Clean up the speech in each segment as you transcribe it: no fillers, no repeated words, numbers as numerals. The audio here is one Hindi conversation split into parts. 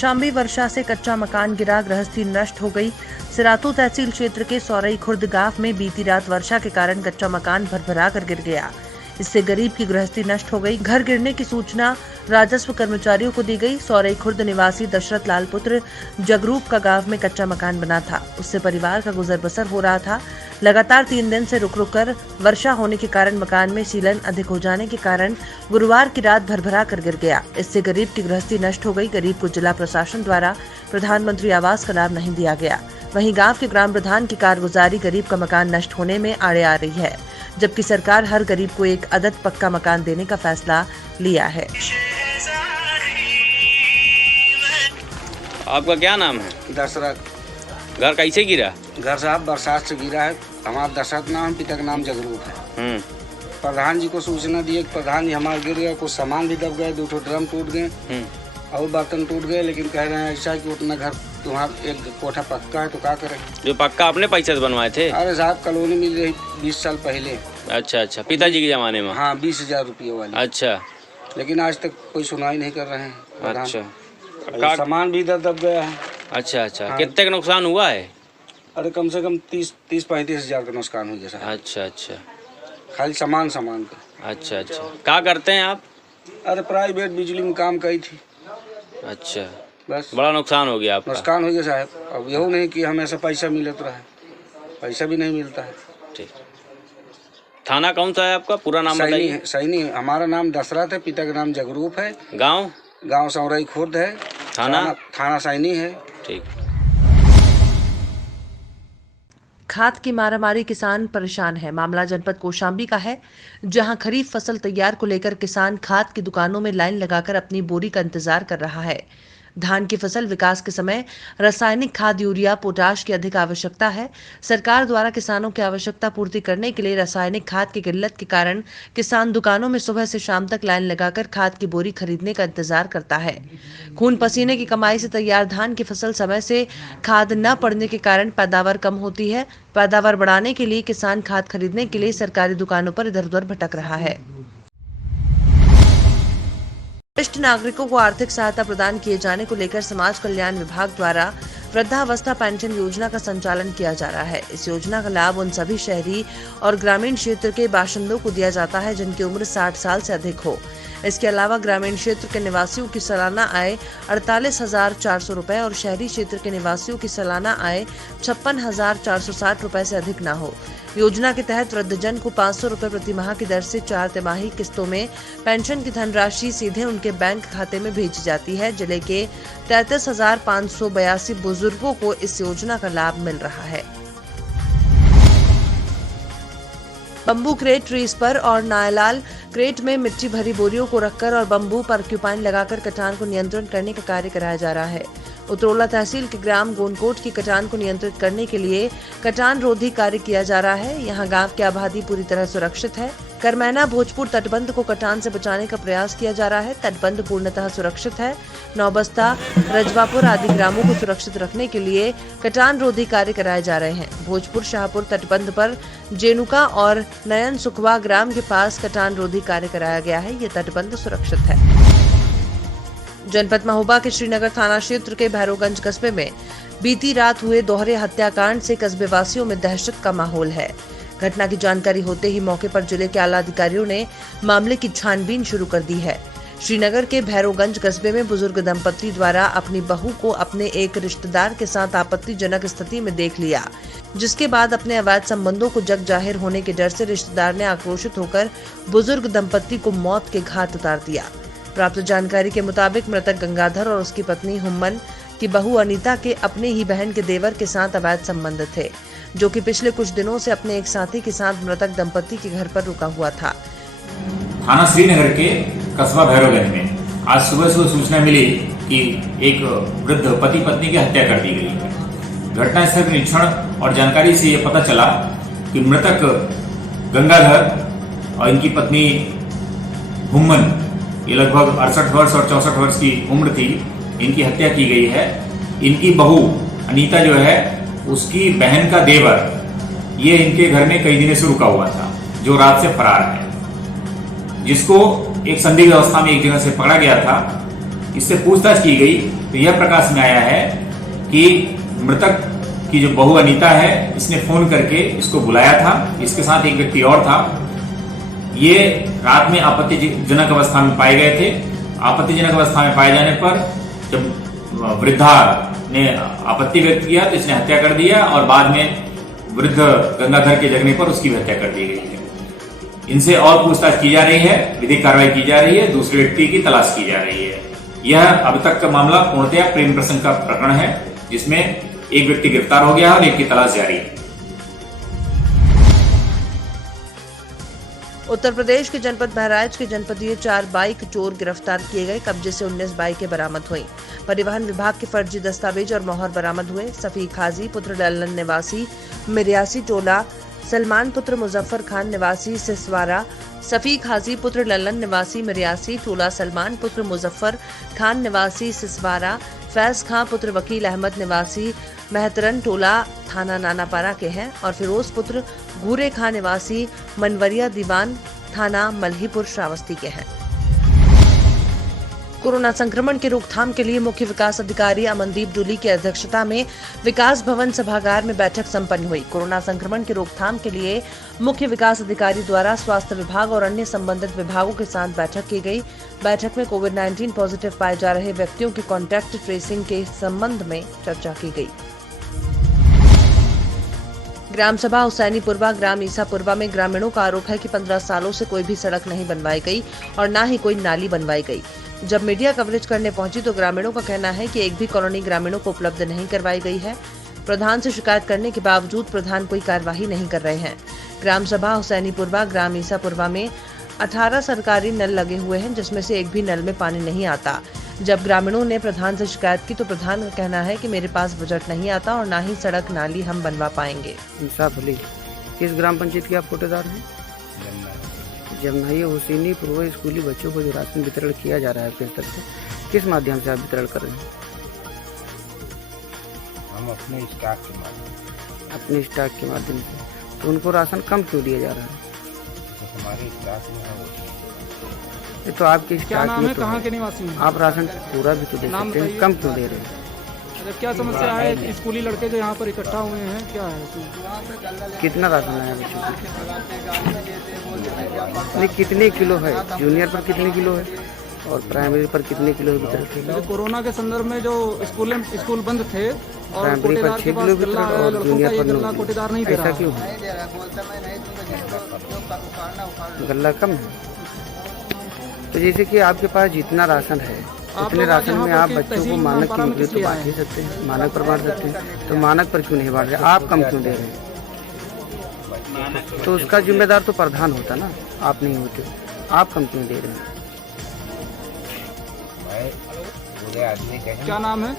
कौशाम्बी वर्षा से कच्चा मकान गिरा, गृहस्थी नष्ट हो गई। सिरातू तहसील क्षेत्र के सौरई खुर्द गांव में बीती रात वर्षा के कारण कच्चा मकान भरभरा कर गिर गया। इससे गरीब की गृहस्थी नष्ट हो गई। घर गिरने की सूचना राजस्व कर्मचारियों को दी गई। सौरई खुर्द निवासी दशरथ लाल पुत्र जगरूप का गांव में कच्चा मकान बना था। उससे परिवार का गुजर बसर हो रहा था। लगातार 3 दिन से रुक रुक कर वर्षा होने के कारण मकान में सीलन अधिक हो जाने के कारण गुरुवार की रात भरभरा कर गिर गया। इससे गरीब की गृहस्थी नष्ट हो गई। गरीब को जिला प्रशासन द्वारा प्रधानमंत्री आवास का लाभ नहीं दिया गया। वहीं गांव के ग्राम प्रधान की कारगुजारी गरीब का मकान नष्ट होने में आड़े आ रही है, जबकि सरकार हर गरीब को एक अदद पक्का मकान देने का फैसला लिया है। आपका क्या नाम है? दशरथ। घर कैसे गिरा? घर साहब बरसात से गिरा है। हमारा दशरथ नाम, पिता का नाम जगरूप है। प्रधान जी को सूचना दिए कि प्रधान जी हमारा गिर गया, कुछ सामान भी दब गए, 2 ड्रम टूट गए और बर्तन टूट गए, लेकिन कह रहे हैं ऐसा कि उतना घर तुम्हारा एक कोठा पक्का है तो क्या करें। जो पक्का अपने पैसे से बनवाए थे? अरे साहब कॉलोनी मिल रही 20 साल पहले। अच्छा, पिताजी के जमाने में? हाँ, 20,000 रुपये वाली। अच्छा, लेकिन आज तक कोई सुनाई नहीं कर रहे हैं। अच्छा, सामान भी दब गया है। अच्छा। हाँ। कितने का नुकसान हुआ है? अरे कम से कम 30-35 हजार का नुकसान हो गया। अच्छा, खाली सामान का। अच्छा। क्या करते हैं आप? अरे प्राइवेट बिजली में काम करी थी। अच्छा, बस बड़ा नुकसान हो गया आपका? नुकसान हो गया साहब। अब यही नहीं कि हमें ऐसा पैसा मिलता रहे, पैसा भी नहीं मिलता है। ठीक। थाना कौन सा है आपका? पूरा नाम बताइए। सैनी। हमारा नाम दशरथ है, पिता का नाम जगरूप है। गांव सौरई खुर्द है। थाना सैनी है। ठीक। खाद की मारामारी, किसान परेशान है। मामला जनपद कौशाम्बी का है, जहां खरीफ फसल तैयार को लेकर किसान खाद की दुकानों में लाइन लगाकर अपनी बोरी का इंतजार कर रहा है। धान की फसल विकास के समय रासायनिक खाद यूरिया, पोटाश की अधिक आवश्यकता है। सरकार द्वारा किसानों की आवश्यकता पूर्ति करने के लिए रासायनिक खाद की किल्लत के कारण किसान दुकानों में सुबह से शाम तक लाइन लगाकर खाद की बोरी खरीदने का इंतजार करता है। खून पसीने की कमाई से तैयार धान की फसल समय से खाद न पड़ने के कारण पैदावार कम होती है। पैदावार बढ़ाने के लिए किसान खाद खरीदने के लिए सरकारी दुकानों पर इधर उधर भटक रहा है। वरिष्ठ नागरिकों को आर्थिक सहायता प्रदान किए जाने को लेकर समाज कल्याण विभाग द्वारा वृद्धावस्था पेंशन योजना का संचालन किया जा रहा है। इस योजना का लाभ उन सभी शहरी और ग्रामीण क्षेत्र के बाशिंदों को दिया जाता है जिनकी उम्र 60 साल से अधिक हो। इसके अलावा ग्रामीण क्षेत्र के निवासियों की सालाना आय 48,400 रुपए और शहरी क्षेत्र के निवासियों की सालाना आय 56,460 रुपए से अधिक न हो। योजना के तहत वृद्धजन को 500 रुपए प्रति माह की दर से 4 तिमाही किस्तों में पेंशन की धनराशि सीधे उनके बैंक खाते में भेजी जाती है। जिले के 33,582 बुजुर्गों को इस योजना का लाभ मिल रहा है। बम्बू क्रेट ट्रीज पर और नायलाल क्रेट में मिट्टी भरी बोरियों को रखकर और बम्बू पर क्यूपाइन लगाकर कटान को नियंत्रण करने का कार्य कराया जा रहा है। उतरोला तहसील के ग्राम गोनकोट की कटान को नियंत्रित करने के लिए कटान रोधी कार्य किया जा रहा है। यहाँ गांव की आबादी पूरी तरह सुरक्षित है। करमैना भोजपुर तटबंध को कटान से बचाने का प्रयास किया जा रहा है। तटबंध पूर्णतः सुरक्षित है। नौबस्ता, रजवापुर आदि ग्रामों को सुरक्षित रखने के लिए कटान रोधी कार्य कराए जा रहे हैं। भोजपुर शाहपुर तटबंध पर जेनुका और नयन सुखवा ग्राम के पास कटान रोधी कार्य कराया गया है। ये तटबंध सुरक्षित है। जनपद महोबा के श्रीनगर थाना क्षेत्र के भैरोगंज कस्बे में बीती रात हुए दोहरे हत्याकांड से कस्बे वासियों में दहशत का माहौल है। घटना की जानकारी होते ही मौके पर जिले के आला अधिकारियों ने मामले की छानबीन शुरू कर दी है। श्रीनगर के भैरोगंज कस्बे में बुजुर्ग दंपत्ति द्वारा अपनी बहू को अपने एक रिश्तेदार के साथ आपत्तिजनक स्थिति में देख लिया, जिसके बाद अपने अवैध संबंधों को जग जाहिर होने के डर से रिश्तेदार ने आक्रोशित होकर बुजुर्ग दंपत्ति को मौत के घाट उतार दिया। प्राप्त जानकारी के मुताबिक मृतक गंगाधर और उसकी पत्नी हुम्मन की बहू अनीता के अपने ही बहन के देवर के साथ अवैध संबंध थे, जो कि पिछले कुछ दिनों से अपने एक साथी के साथ मृतक दंपत्ति के घर पर रुका हुआ था। थाना श्रीनगर के कस्बा भैरोगंज में आज सुबह सूचना मिली कि एक वृद्ध पति पत्नी की हत्या कर दी गई है। घटनास्थल के निरीक्षण और जानकारी से ये पता चला कि मृतक गंगाधर और इनकी पत्नी हुम्मन, ये लगभग 68 वर्ष और 64 वर्ष की उम्र थी, इनकी हत्या की गई है। इनकी बहू अनीता जो है, उसकी बहन का देवर, ये इनके घर में कई दिनों से रुका हुआ था, जो रात से फरार है, जिसको एक संदिग्ध अवस्था में एक जगह से पकड़ा गया था। इससे पूछताछ की गई तो यह प्रकाश में आया है कि मृतक की जो बहू अनीता है, इसने फोन करके इसको बुलाया था। इसके साथ एक व्यक्ति और था। ये रात में आपत्तिजनक अवस्था में पाए गए थे। आपत्तिजनक अवस्था में पाए जाने पर जब वृद्धा ने आपत्ति व्यक्त किया तो इसने हत्या कर दिया और बाद में वृद्ध गंगाधर के जगने पर उसकी हत्या कर दी गई है। इनसे और पूछताछ की जा रही है, विधिक कार्रवाई की जा रही है, दूसरे व्यक्ति की तलाश की जा रही है। यह अब तक का मामला पूर्णतया प्रेम प्रसंग का प्रकरण है, जिसमें एक व्यक्ति गिरफ्तार हो गया है और एक की तलाश जारी है। उत्तर प्रदेश के जनपद बहराइच के जनपदीय 4 बाइक चोर गिरफ्तार किए गए। कब्जे से 19 बाइकें बरामद हुई। परिवहन विभाग के फर्जी दस्तावेज और मोहर बरामद हुए। सफीक हाजी पुत्र लल्लन निवासी मिरियासी टोला, सलमान पुत्र मुजफ्फर खान निवासी सिसवारा, सफीक हाजी पुत्र लल्लन निवासी मिरियासी टोला, सलमान पुत्र मुजफ्फर खान निवासी सिसवारा, फैज खां पुत्र वकील अहमद निवासी मेहतरन टोला थाना नानापारा के हैं और फिरोज पुत्र घूरे खां निवासी मनवरिया दीवान थाना मल्हीपुर श्रावस्ती के हैं। कोरोना संक्रमण की रोकथाम के लिए मुख्य विकास अधिकारी अमनदीप डुली की अध्यक्षता में विकास भवन सभागार में बैठक संपन्न हुई। कोरोना संक्रमण की रोकथाम के लिए मुख्य विकास अधिकारी द्वारा स्वास्थ्य विभाग और अन्य संबंधित विभागों के साथ बैठक की गई। बैठक में कोविड-19 पॉजिटिव पाए जा रहे व्यक्तियों की कॉन्टैक्ट ट्रेसिंग के संबंध में चर्चा की गई। ग्राम सभा हुसैनीपुरवा ग्राम ईसापुरवा में ग्रामीणों का आरोप है कि 15 सालों से कोई भी सड़क नहीं बनवाई गई और न ही कोई नाली बनवाई गई। जब मीडिया कवरेज करने पहुंची तो ग्रामीणों का कहना है कि एक भी कॉलोनी ग्रामीणों को उपलब्ध नहीं करवाई गई है। प्रधान से शिकायत करने के बावजूद प्रधान कोई कार्यवाही नहीं कर रहे हैं। ग्राम सभा हुसैनीपुरवा ग्राम ईसापुरवा में 18 सरकारी नल लगे हुए हैं, जिसमें से एक भी नल में पानी नहीं आता। जब ग्रामीणों ने प्रधान से शिकायत की तो प्रधान का कहना है कि मेरे पास बजट नहीं आता और न ही सड़क नाली हम बनवा पाएंगे। इंसाफ अली, किस ग्राम पंचायत के आप कोटेदार हैं? जमनाई हुसैनी पूर्व स्कूली बच्चों को जो राशन वितरण किया जा रहा है आपके स्तर से, किस माध्यम से आप वितरण कर रहे हैं? हम अपने स्टाफ के माध्यम अपने स्टाफ के माध्यम से। तो उनको राशन कम क्यों दिया जा रहा है? हमारे स्टाफ में है। ये तो आपके स्टाफ में तो कहाँ के निवासी हैं? आप राशन पूरा भी तो दे सकते हैं, कम क्यों दे रहे हैं? अच्छा, क्या समस्या है? स्कूली लड़के जो यहाँ पर इकट्ठा हुए हैं, क्या है इसमें? कितना राशन आया बच्चों को? कितने किलो है? जूनियर पर कितने किलो है और प्राइमरी पर कितने किलो वितरण किया? कोरोना के संदर्भ में जो स्कूल बंद थे और प्राइमरी पर 6 किलो वितरण और जूनियर पर 9 कोटेदार नहीं किलो। दे ऐसा रहा क्यों है? गल्ला कम है। तो जैसे कि आपके पास जितना राशन है उतने राशन में आप बच्चों को मानक की मुद्दे तो बांट ही सकते हैं, मानक पर बांट सकते हैं। तो मानक पर क्यों नहीं बांट रहे? आप कम क्यों दे रहे हैं? तो उसका जिम्मेदार तो प्रधान होता ना, आप नहीं होते। आप कम क्यों दे रहे हैं? क्या नाम है?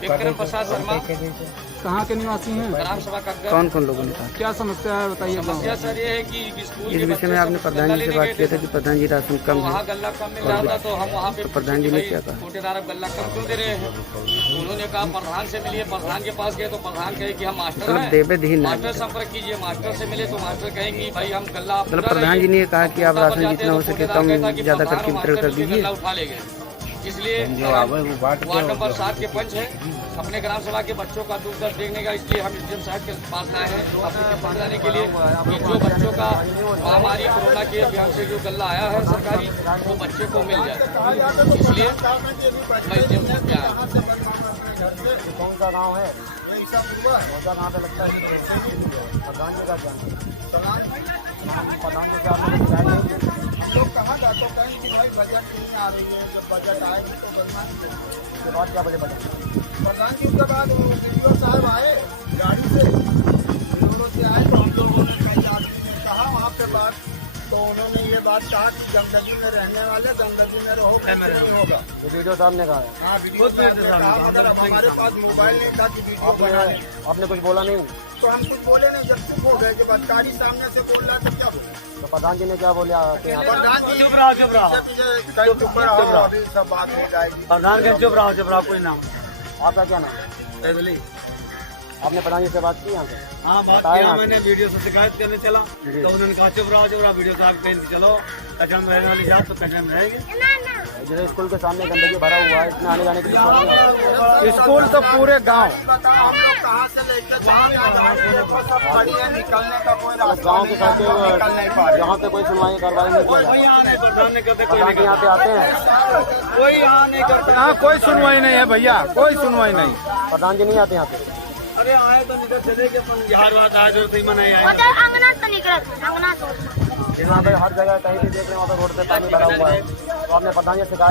विक्रम प्रसाद शर्मा। कहाँ के निवासी हैं? ग्राम सभा का कौन कौन लोगों ने कहा? क्या समस्या है बताइए। समस्या सर ये है कि इस विषय में आपने प्रधान जी से बात किया था कि प्रधान जी राशन कम है, गल्ला कम मिल रहा था तो हम वहाँ पे तो प्रधान जी ने क्या कहा? कोटेदार गल्ला कम क्यों दे रहे हैं? उन्होंने कहा प्रधान से मिलिए। प्रधान के पास गए तो प्रधान कहे कि हम मास्टर हैं, देवेदहीन है। मास्टर संपर्क कीजिए। मास्टर से मिले तो मास्टर कहेंगे भाई हम गल्ला मतलब प्रधान जी ने कहा कि आप राशन जितना हो सके कम ज्यादा करके वितरण कर दीजिए। उठा ले गए। इसलिए वार्ड नंबर 7 के पंच है, अपने ग्राम सभा के बच्चों का दुख दर्द देखने का, इसलिए हम एसडीएम साहब के पास आए हैं अपने बताने के लिए कि जो बच्चों का महामारी कोरोना के अभियान से जो गल्ला आया है सरकारी, वो बच्चे को मिल जाए। इसलिए मैं एसडीएम साहब के आया हूं। कौन सा गाँव है? कहाँ पे लगता है? प्रधान जी का प्रधान जी क्या तो कहाँ जाते हैं कि भाई बजट नहीं आ रही है, जब बजट आएगी तो के बाद क्या बजे प्रधान जी उसके बाद वीडियो साहब आए गाड़ी से, वीडियो से आए तो हम लोगों ने कहा वहाँ पे बात, तो उन्होंने ये बात कहा कि गंदगी में रहने वाले गंदगी में रहो, नहीं होगा। वीडियो साहब ने कहा? हाँ, वीडियो साहब ने कहा, मगर अब हमारे पास मोबाइल नहीं था कि वीडियो बनाने। आपने कुछ बोला नहीं? तो हम कुछ बोले नहीं, जब चुप हो गए। जब अधिकारी सामने से बोल रहा है तो क्या बोले? तो प्रधान जी ने क्या बोला? प्रधान जी चुप रहो, चुप रहो, अभी सब बात हो जाएगी। प्रधान जी चुप रहो, कोई नाम। आपका क्या नाम है? आपने प्रधान जी से बात की यहाँ पे? हाँ, बात किया मैंने। वीडियो से शिकायत करने चला तो उन्होंने कहा चुप रहो वीडियो साहब कहीं चलो कचरा में रहने वाली जात तो कचरा में रहेगी। जैसे स्कूल के सामने गंदगी भरा हुआ है, इसमें आने जाने के लिए सवाल नहीं है। स्कूल तो पूरे गांव हम लोग कहाँ से लेकर सब पड़ी है, निकलने का कोई रास्ता गाँव के नहीं, साथ हम लोग निकल नहीं पा रहे। यहाँ पे कोई सुनवाई कार्रवाई नहीं किया जाता। प्रधान जी यहाँ पे आते हैं, कोई यहाँ नहीं करता, यहाँ कोई सुनवाई नहीं है भैया, कोई सुनवाई नहीं। प्रधान जी नहीं आते यहाँ पे। अरे आए तो निकल चले के बिहार बात आए जो सही मनाई आए अंगना से निकला अंगना से यहाँ पे हर जगह कहीं भी देख रहे हैं वहाँ पे रोड पे पानी भरा हुआ है, तो आपने प्रधान जी से कहा